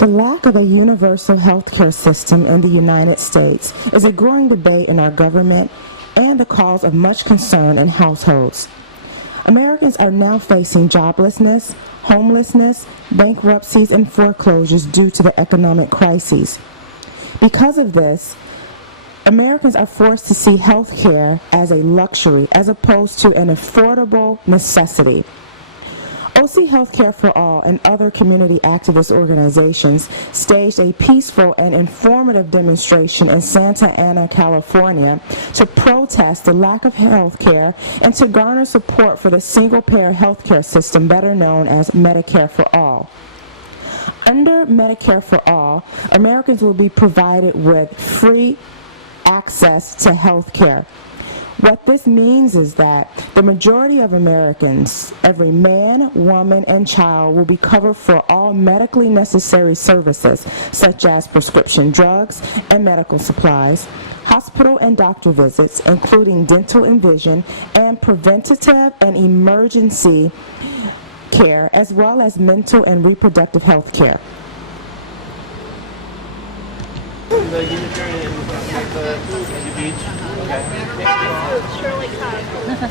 The lack of a universal healthcare system in the United States is a growing debate in our government and the cause of much concern in households. Americans are now facing joblessness, homelessness, bankruptcies, and foreclosures due to the economic crises. Because of this, Americans are forced to see health care as a luxury as opposed to an affordable necessity. OC Healthcare for All and other community activist organizations staged a peaceful and informative demonstration in Santa Ana, California to protest the lack of health care and to garner support for the single-payer health care system better known as Medicare for All. Under Medicare for All, Americans will be provided with free access to health care. What this means is that the majority of Americans, every man, woman, and child, will be covered for all medically necessary services, such as prescription drugs and medical supplies, hospital and doctor visits, including dental and vision, and preventative and emergency care, as well as mental and reproductive health care.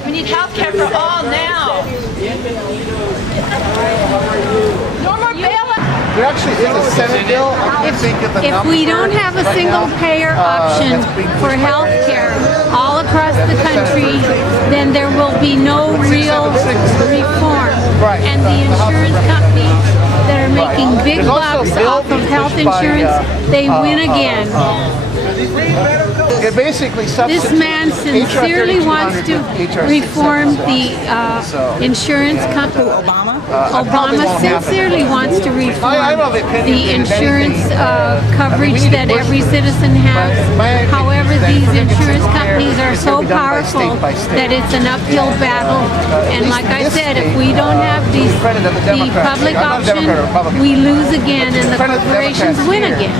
We need health care for all now. No more bailout. There actually is a Senate bill. If we don't have a single-payer option for health care all across the country, then there will be no real reform. Right. And the insurance companies that are making big bucks off of health insurance, they win again. It basically This man sincerely wants to reform the insurance company. Obama sincerely wants to reform the insurance coverage that every citizen has. However, these insurance companies are so powerful that it's an uphill battle. And like I said, if we don't have the public option, we lose again and the corporations win again.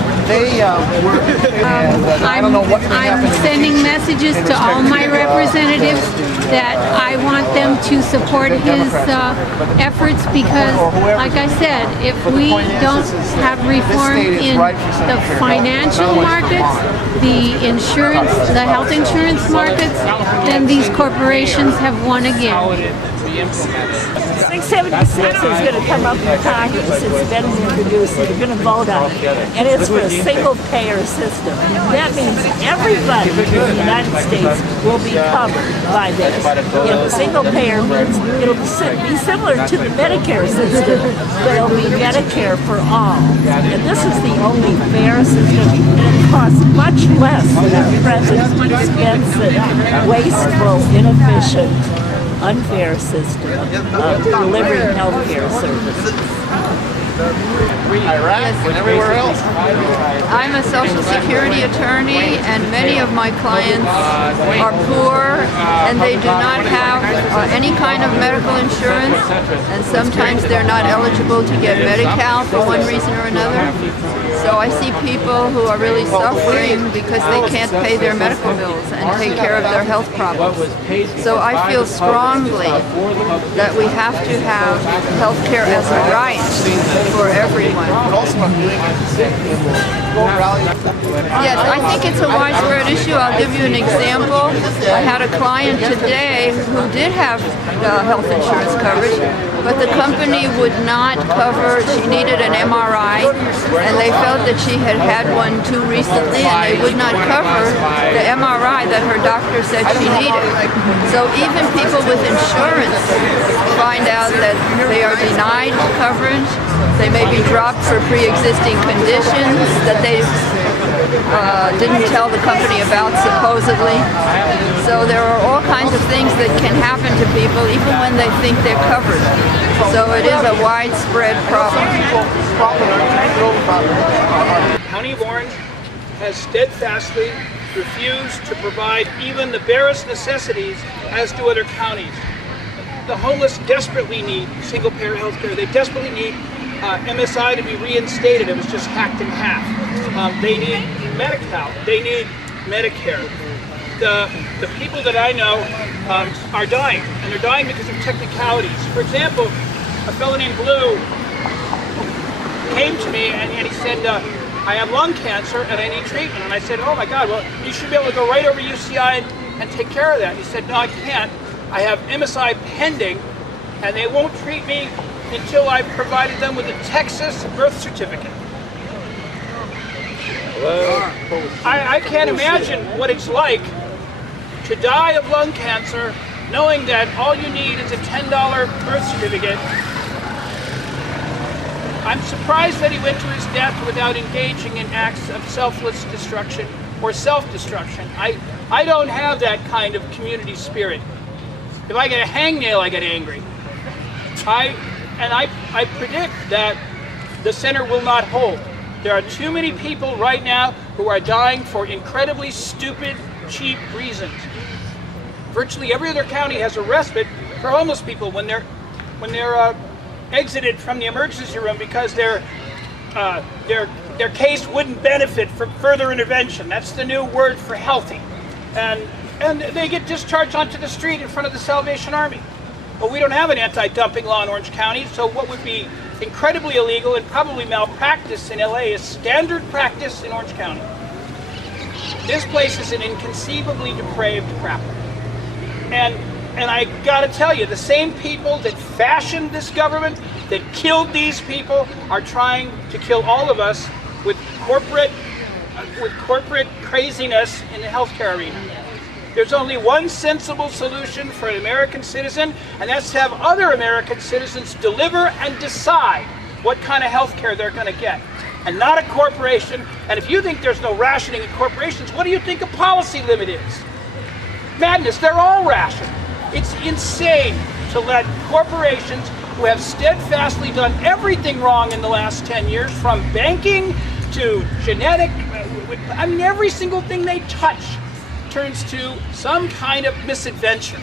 I'm sending messages to all my representatives that I want them to support his efforts because, like I said, if we don't have reform in the financial markets, the health insurance markets, then these corporations have won again. 676 is going to come up in Congress. It's been introduced. They're going to vote on it. And it's for a single-payer system. That means everybody in the United States will be covered by this. Single-payer means it'll be similar to the Medicare system, but it'll be Medicare for all. And this is the only fair system. And it costs much less than our present expensive, wasteful, inefficient, unfair system of delivering health care services. Iraq and everywhere else. I'm a Social Security attorney, and many of my clients are poor, and they do not have any kind of medical insurance, and sometimes they're not eligible to get Medi-Cal for one reason or another. So I see people who are really suffering because they can't pay their medical bills and take care of their health problems. So I feel strongly that we have to have health care as a right for everyone. Yes, I think it's a widespread issue. I'll give you an example. I had a client today who did have health insurance coverage, but the company would not cover. She needed an MRI, and they felt that she had had one too recently, and they would not cover the MRI that her doctor said she needed. So even people with insurance find out that they are denied coverage. They may be dropped for pre-existing conditions that they didn't tell the company about, supposedly. So there are all kinds of things that can happen to people even when they think they're covered. So it is a widespread problem. The County of Orange has steadfastly refused to provide even the barest necessities as do other counties. The homeless desperately need single-payer health care. They desperately need MSI to be reinstated. It was just hacked in half. They need Medi-Cal. They need Medicare. The people that I know are dying, and they're dying because of technicalities. For example, a fellow named Blue came to me and he said, I have lung cancer and I need treatment. And I said, oh my God, well, you should be able to go right over UCI and take care of that. He said, no, I can't. I have MSI pending, and they won't treat me until I've provided them with a Texas birth certificate. I can't imagine what it's like to die of lung cancer knowing that all you need is a $10 birth certificate. I'm surprised that he went to his death without engaging in acts of selfless destruction or self-destruction. I don't have that kind of community spirit. If I get a hangnail, I get angry. I predict that the center will not hold. There are too many people right now who are dying for incredibly stupid, cheap reasons. Virtually every other county has a respite for homeless people when they're exited from the emergency room because their case wouldn't benefit from further intervention. That's the new word for healthy. And they get discharged onto the street in front of the Salvation Army. Well, we don't have an anti-dumping law in Orange County, so what would be incredibly illegal and probably malpractice in LA is standard practice in Orange County. This place is an inconceivably depraved crap. And I gotta tell you, the same people that fashioned this government, that killed these people, are trying to kill all of us with corporate craziness in the healthcare arena. There's only one sensible solution for an American citizen, and that's to have other American citizens deliver and decide what kind of health care they're going to get, and not a corporation. And if you think there's no rationing in corporations, what do you think a policy limit is? Madness. They're all rationed. It's insane to let corporations who have steadfastly done everything wrong in the last 10 years, from banking to genetic, I mean, every single thing they touch turns to some kind of misadventure.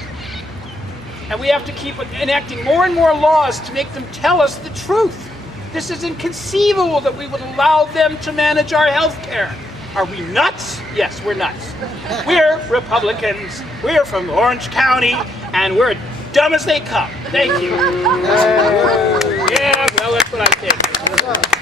And we have to keep enacting more and more laws to make them tell us the truth. This is inconceivable that we would allow them to manage our health care. Are we nuts? Yes, we're nuts. We're Republicans. We're from Orange County, and we're dumb as they come. Thank you. Yeah, well, that's what I think.